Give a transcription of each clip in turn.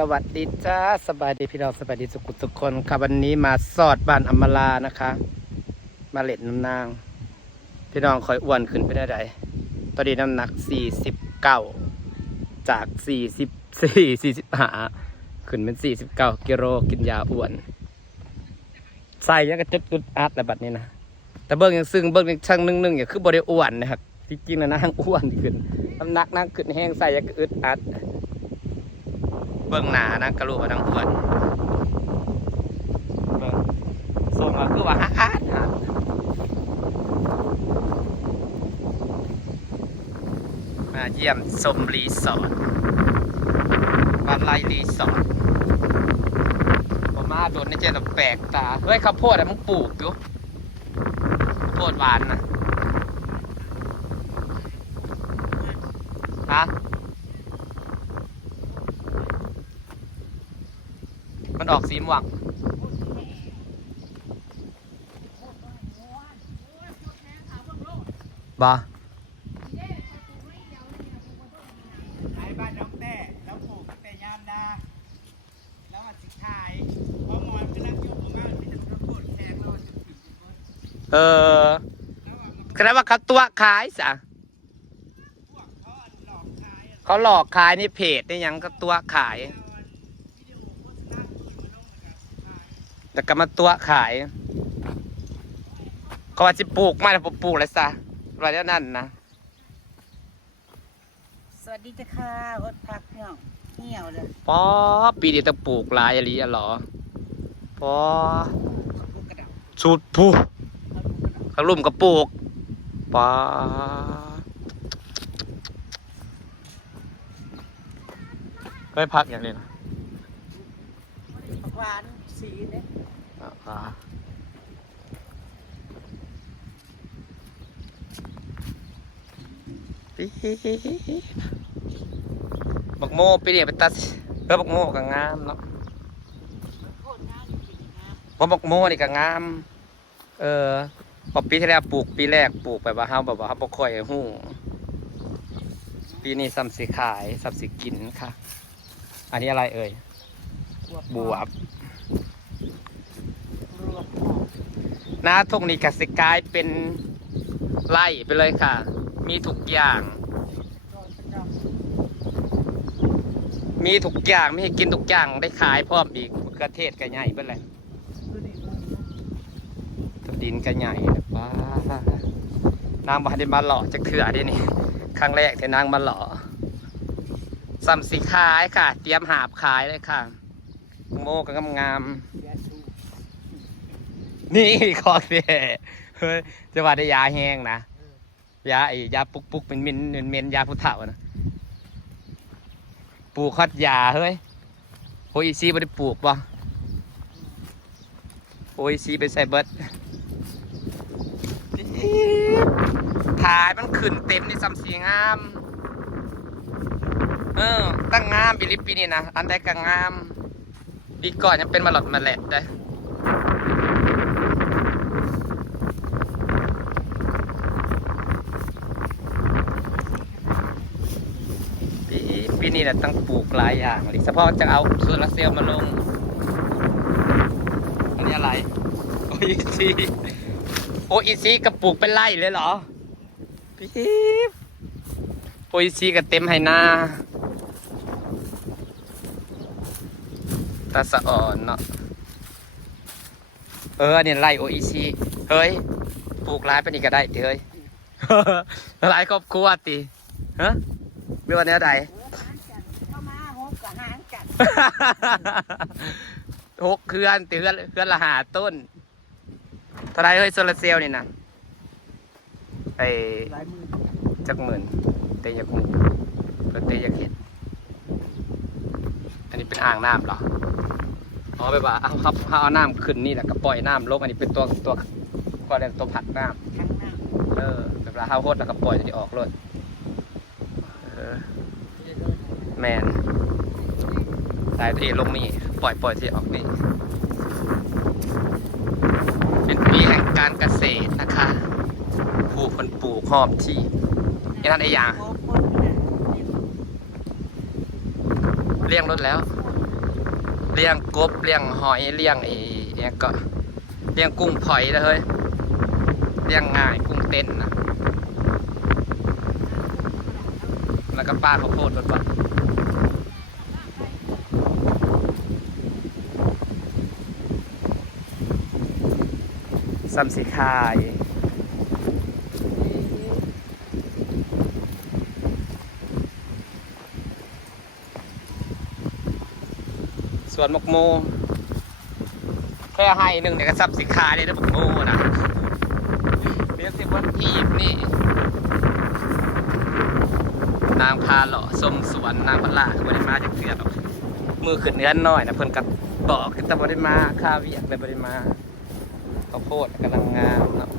สวัสดีจ้าสบายดีพี่น้องสบายดีสุขุทุคนครับวันนี้มาสอดบ้านอมาลานะคะ มาเล็ดน้ำนาง พี่น้องคอยอ้วนขึ้นไปได้ใดตอนนี้น้ำหนัก49จาก44 45ขึ้นเป็น49กิโลกินยาอ้วนใส่ยังกระจุดจุดอัดแล้วบัดนี้นะแต่เบิ้งยังซึ่งเบิ้งยังช่างนึ่งนึ่งอย่าคือบริอ้วนนะครับจริงๆนะนางอ้วนขึ้นน้ำหนักนางขึ้นแห้งใส่ยังกระอึดอัด เบื้องหน้านะกระลูกมาทั้งอ้วนเบิ่งส่งมาคือว่าฮาร์ดมาเยี่ยมชมรีสอร์ทวันไลรีสอร์ทผมมาโดนในเจตแปลกตา เฮ้ยข้าวโพดอะมึงปลูกอยู่ข้าวโพดหวานนะฮะ มันออกสีม่วงบ่ขายบ้านน้องแต่แล้วปลูกแต่ยามดาแล้วอาจสิขายเพราะมอนกำลังยุ่งมากที่จะประกวดแข่งแล้วจะถึงเบิดเออแล้วว่ามันแสดงว่าเขาตัวขายสะพวกเขาอันหลอกขายอะเขาหลอกขายในเพจนี่ยังก็ตัวขาย เอาอันวิดีโอโฆษณาตัวมาลงแล้วก็ขาย แล้วก็มาตัวขายเขาว่าจะปลูกไม่แล้วผมปลูกเลยซะอะไรเท่านั้นนะ สวัสดีจ้าค่ะรถพักเนาะเหี่ยวเลยปอปีนี้ต้องปลูกหลายอะไรอะหรอปอเขาปลูกกระดับสูตรผู้เขาปลูกกระดับขลุ่มกระปลูกปอเฮ้ยพักอย่างนี้นะผักหวานสีเนี่ย อ่าปี๊บบักโมปีนี้ไปตัดเออบักโมก็งามเนาะมันโคตรงามอยู่จริงนะเพราะบักโมนี่ก็งาม เออพอปีที่แล้วปลูกปีแรกปลูกแบบว่าเฮาแบบว่าเฮาบ่ค่อยฮู้ปีนี้ซ้ำสิขายซ้ำสิกินค่ะ อันนี้อะไรเอ่ย บวบ รวบหอม หน้าทุ่งนี้กสิกลายเป็นไร่ไปเลยค่ะ มีทุกอย่าง มีทุกอย่างไม่ให้กินทุกอย่างได้ขายพร้อมอีกมะเขือเทศก็ใหญ่ไปเลยตดินก็ใหญ่นะป้านางบานได้มาหล่อจะเถื่อเดินี่ครั้งแรกที่นางมาหล่อสัมสีขายค่ะ เตรียมหาบขายเลยค่ะ โมก็งามยาสูๆ นี่คอเสียเฮ้ยจะว่าได้ยาแห้งนะยาไอ้ยาปุกปุกเป็นเมนเมนเมนยาผู้เฒ่านะปลูกฮอดยาเฮ้ยโออีซีไม่ได้ปลูกปะโออีซีไปใส่เบิร์ดถ่ายมันขึ้นเต็มในซัมสีงาม เออ ตั้งงามบิลิปปีนี่นะ อันใดก็งามปีก่อนยังเป็นมาหลอดมาแหลดได้ ปีนี้แหละต้องปลูกหลายอย่างเลยเฉพาะจะเอาโซลาร์เซลล์มาลง อันนี้อะไร โออีซีโออีซีกับปลูกเป็นไร่เลยเหรอปี๊บโออีซีกับเต็มไหนาตาสะอ่อนเนาะ เอออันนี้ไร่โออีซีเฮ้ย ปลูกหลายไปนี่ก็ได้ติเฮ้ยหลายครอบครัวติฮะเรื่องวันนี้ใด หกเครือนตีเฮือนเฮือนละหาต้นเท่าไรเฮ้ยโซลาร์เซลล์นี่นะไอหลายมือจักหมื่นเตยจักหมู่เพื่อเตยจักเห็ดอันนี้เป็นอ่างน้ำเหรออ๋อแบบว่าเอาครับเอาน้ำขึ้นนี่แหละก็ปล่อยน้ำลงอันนี้เป็นตัวตัวก็เรียกตัวผักน้ข้างหน้าำเออแบบว่าเฮาโคตรแล้วก็ปล่อยจะออกเลยเออแมน สายตัวเองลงนี่ปล่อยปล่อยที่ออกนี่ เป็นปีแห่งการเกษตรนะคะปลูกคนปลูกหอมที่นี่นั่นไอ้ยางเนี่ยเลี้ยงรถแล้ว เลี้ยงกบเลี้ยงหอยเลี้ยงไอ้เนี่ยก็เลี้ยงกุ้งพลอยเลยเฮ้ยเลี้ยงง่ายกุ้งเต้นนะแล้วก็ป้าข้าวโพดก่อนก่อน ซัมสีขายสวนมกโมแค่ให้หนึ่งเดี๋ยวก็ซับสินค้าได้แล้วมกโมนะเรียกสิวันทีบนี่ นางพาหล่อสมสวนนางพลาบริมาจากเถื่ออกมือขึ้นเนื้อน้อยนะเพิ่นกับบอกแต่บริมาค่าเวียกเลยบริมา ข้าวโพดกำลังงามเนาะ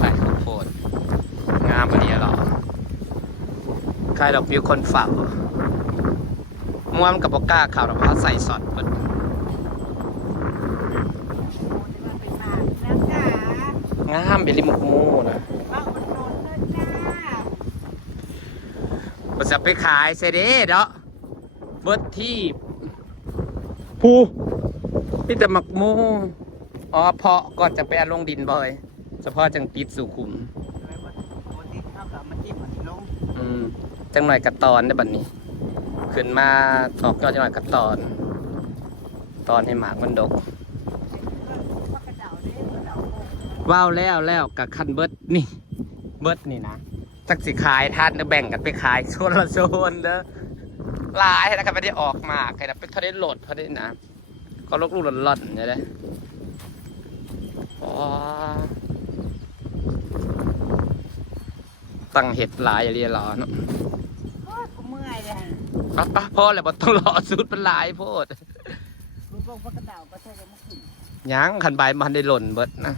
ไปข้าวโพด งามปะเดียวหรอใครดอกวิวคนเฝ้าม่วมนกับบอกกล้าข่าวดอกเขาใส่สอดเปิดโอ้ยว่าเป็นมากนะจ๊ะงามเบลิมุกมูนะว่าอุดหนุนเด้อจ้ามันจะไปขายเสยเด็จเนาะเบิดที่ ผู้พี่แต่หมักมูอ๋อเพาะก่อนจะไปเอาลงดินบ่อย เฉพาะจังติดสู่ขุมเลยว่าปกติเท่ากับมันจิ้มมันลงอืมจังหน่อยกระตอนได้บัดนนี้ ขึ้นมาออกยอดจังหน่อยกระตอน ตอนให้หมากมันดกว่ากระเดาเด้อกระเดาโอ้ว้าวแล้วแล้วกับคันเบิดนี่ เบิดนี่นะจักสิขายท่านจะแบ่งกันไปขายโซนละโซนเด้อ หลายแล้วก็ไม่ได้ออกมาใครนะเป็นเขาได้โหลดเขาได้นะก็ลกลูกหล่อนๆเนี่ยเลยอ๋อตั้งเห็ดหลายอย่างเรียนหรอเนาะโอ้ยกูเมื่อยเลยปะปะพ่อเลยบ่ต้องรอสูตรเป็นหลายโพดรู้บ่ว่ากระเดาก็ใช่จะมาขึ้นยังขันใบมันได้หล่นเบิดนะ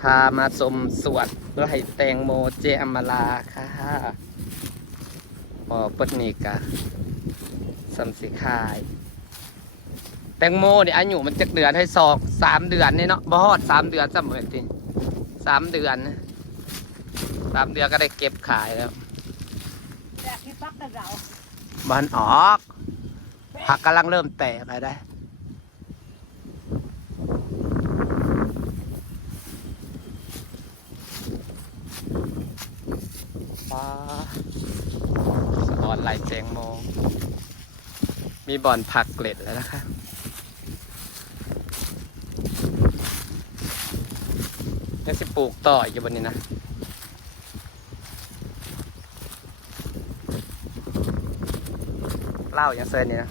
พามาชมสวนไร่แตงโมเจอมลาค่ะ พอเปิดนี่กะสัมสิขาย แตงโมเนี่ยอายุมันจะเดือนให้สองสามเดือนนี่เนาะบ่ฮอดสามเดือนสมมติจริงสามเดือนนะสามเดือนก็ได้เก็บขายแล้วแต่ที่ปักกระเดามันออกผักกำลังเริ่มแตกอะไรได้ว้า สะออนไหลแจงโม มีบ่อนผักเกล็ดแล้วนะคะแล้วสิปลูกต่ออยู่บนนี้นะเหล้าอย่างเซนนี่นะ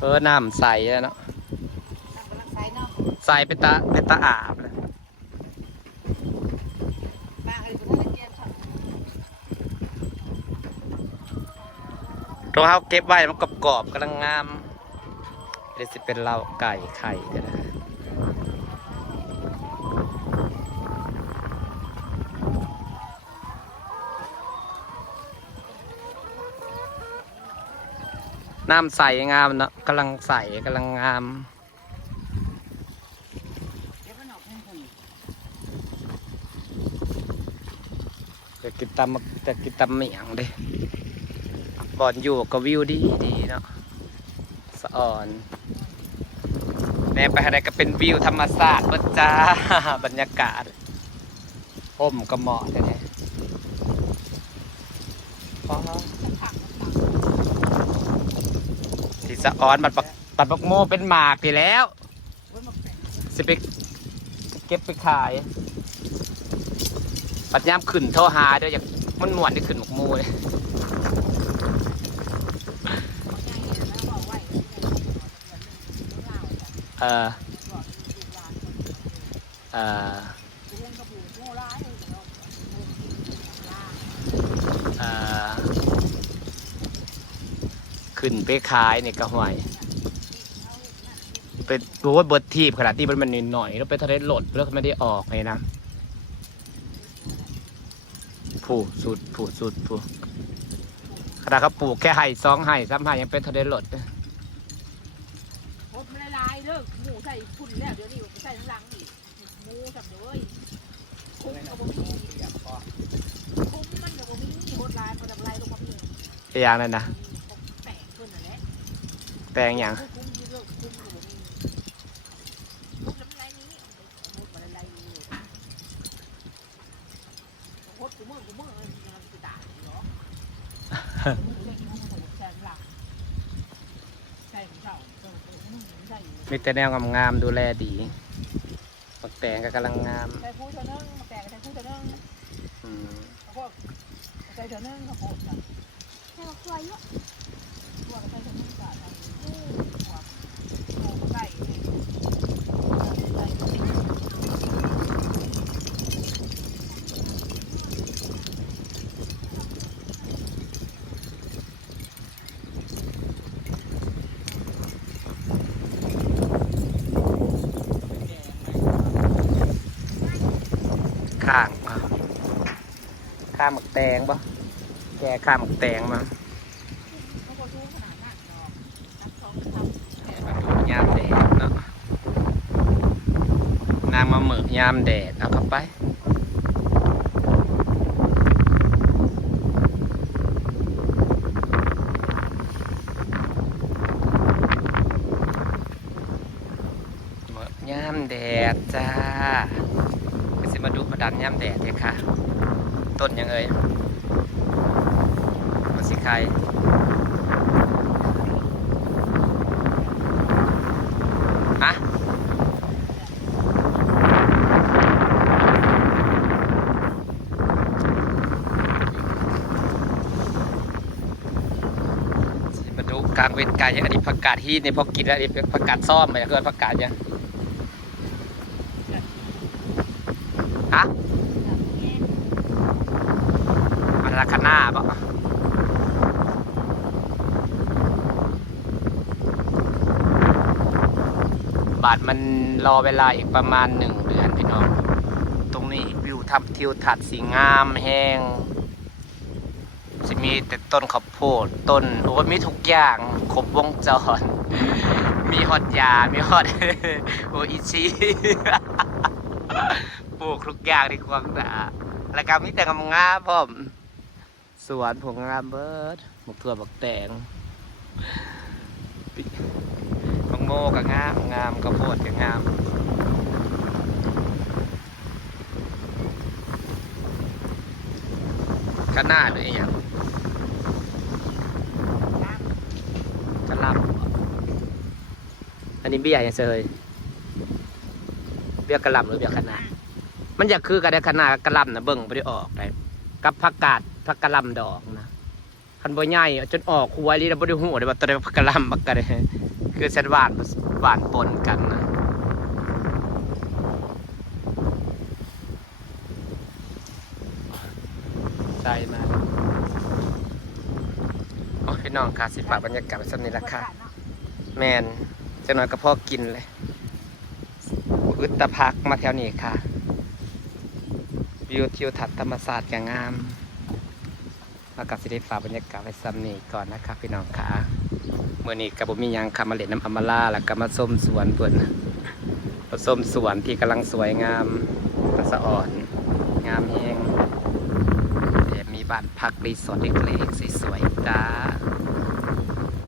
เออน้ำใสแล้วเนาะทางกำลังใช้เนาะใสเป็นตาเป็นตาอาบเลย ป้าอะไรก็ได้เกียร์ช็อต รองเท้าเก็บไว้มันกรอบๆกำลังงามเดี๋ยวสิเป็นเหล้าไก่ไข่ก็ได้น้ำใสงามเนาะกำลังใสกำลังงามจะกินตำจะกินตำเมียงเด้ บอนอยู่ก็วิวดีดีเนาะสะอ่อนแน่ไปอะไรก็เป็นวิวธรรมศาสตร์เบิดจ้าบรรยากาศผมก็เหมาะแท้ๆอ๋อที่สะอ่อนบัดปักบัดปักโมเป็นหมากไปแล้วโอ้ยมาแปะสิไปเก็บไปขาย ปัดยามขึ้นโทรหาเด้ออยากมันมวนได้ขึ้นหมกมูเลย นลาเออขึ้นไปขายเนี่ยก็ห่วยเป็นรู้ว่าเบิดทีบขนาดที่มันมันหน่อยแล้วไปทะเลโหลดแล้วไม่ได้ออกเลยนะผูสุดผูสุดผูขนาดเขาปลูกแค่ไห่สองไห่สามไห่ยังเป็นทะเลโหลดเลย พบไม่ได้ลายเลิกหมูใส่ฝุ่นแล้วเดี๋ยวนี้ใส่ ส่หลังอีก หมูจับเลยคุ้มกับบ่มีอยากพอคุ้มมันกับบ่มีโหดลายมันทำลายลงมาพี่ไอ้ยางนั้นนะแตกขึ้นน่ะแหละแปลงอย่างคุ้มที่เลิกคุ้มกับบ่มีคุ้มน้ำลายนี้คุ้มกับลายนี้โคตรกูมือกูมือเลยมันคือตาเนาะมีแต่แนวงามๆดูแลดี กแตงก็กำลังงามใส่ผู้เท่านึงมาแตกใส่ผู้เท่านึงอืมเขาพวกใส่เท่านึงเขาโคตรจ้ะให้เราครัวเยอะพวกใส่เท่านึงจ้ะทำนี่พวกโอ้ใส่ใส่ใส่ ข้างอะ ข้างหมักแตงปะแกข้างหมักแตงมาเขาบอกรู้ขนาดนั้นเนาะนับสองามแดดเนาะนางมาเหมือกยามแดดเอาเข้าไปเหมือยามแดดจ้าไปสิมาดูประดันยามแดดเลยค่ะ ต้นยังเอ่ยมาสิใครฮะมาดูกลางเวรกายยังอันนี้ผักกาดฮีนี่พอกินแล้วอันนี้ผักกาดซ่อมไปเพื่อนผักกาดยังฮะ มันราคาหน้าปะบาทมันรอเวลาอีกประมาณหนึ่งเดือนพี่น้อง ตรงนี้วิวทับทิวทัศน์สีงามแห้งจะมีแต่ต้นข้าวโพดต้นโอ้มีทุกอย่างครบวงจร มีฮอดยา มีฮอดโออิชิปลูกทุกอย่างในควางหนาแล้วก็มีแต่งงามผมสวนผมงามเบิร์ดหมกถั่วบักแตง โมก็งามงามข้าวโพดก็งามข้างหน้าหรืออย่างกระหลำอันนี้เบี้ยยังเซยเบี้ยกระลำหรือเบี้ยขนาดมันอยากคือกันได้ขนาดกระลำนะเบิ่งไม่ได้ออกเลยกับผักกาดผักกระลำดอกนะคันบ่ใหญ่จนออกหัวลีแล้วบ่ได้หูได้ว่าตัวใดผักกระลำบักกะได้ คือเส้นหวานหวานปนกันนะใจมากโอ้พี่น้องค่ะสิฝากบรรยากาศไว้สักนิดละค่ะ แมนจะน้อยก็พอกินเลยอึดตะพักมาแถวนี้ค่ะ วิวทิวทัศน์ธรรมศาสตร์อย่างงามแล้วก็สิได้ฝากบรรยากาศไว้ซ้ำนี้ก่อนนะครับพี่น้องค่ะเมื่อนี้กับผมมียังคามาเล่นน้ำอมราแล้วก็มาส้มสวนเพื่อนมาส้มสวนที่กำลังสวยงามกระสะอ่อน งามแห้งแถมมีบ้านพักรีสอร์ทเล็กๆสวยๆจ้า